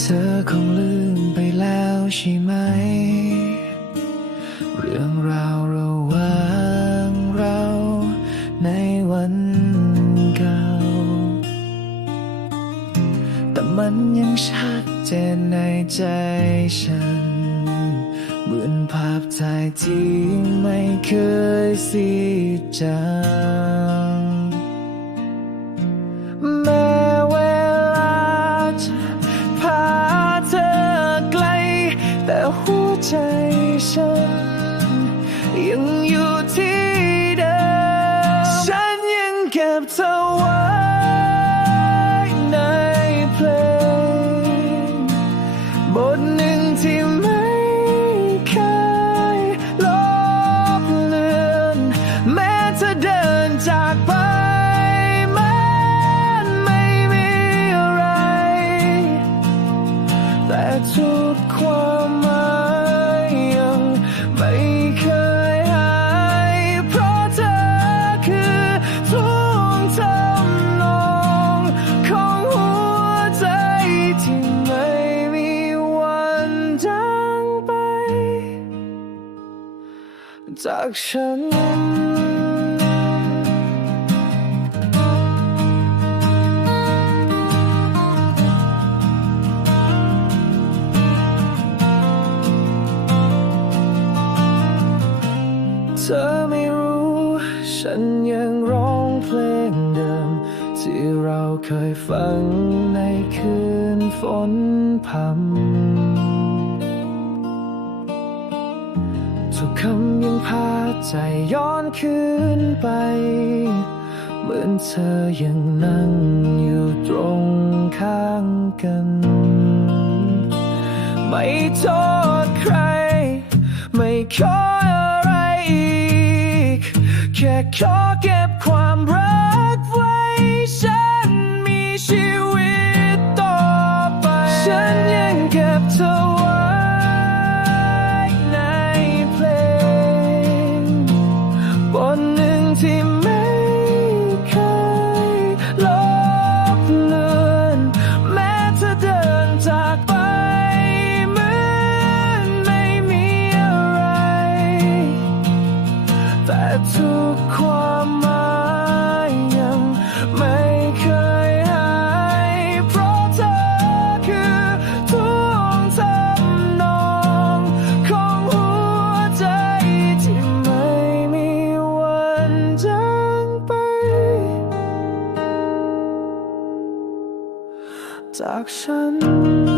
เธอคงลืมไปแล้วใช่ไหม เรื่องราวระหว่างเราในวันเก่า แต่มันยังชัดเจนในใจฉัน เหมือนภาพถ่ายที่ไม่เคยสีจาง ใจฉัน ยังอยู่ที่เดิม ฉันยังเก็บเธอไว้ในเพลง บทหนึ่งที่ไม่เคยลบเลือน แม้จะเดินจากไป มันไม่มีอะไร แต่ทุกความ จากฉัน เธอไม่รู้ ฉันยังร้องเพลงเดิม ที่เราเคยฟังในคืนฝนพำ ทุกคำยังพาใจย้อนคืนไป เหมือนเธอยังนั่งอยู่ตรงข้างกัน ไม่โทษใคร ไม่ขออะไรอีก แค่ขอแก็ ทุกความหมายยังไม่เคยหายเพราะเธอคือทุกทำนองของหัวใจที่ไม่มีวันจางไป จากฉัน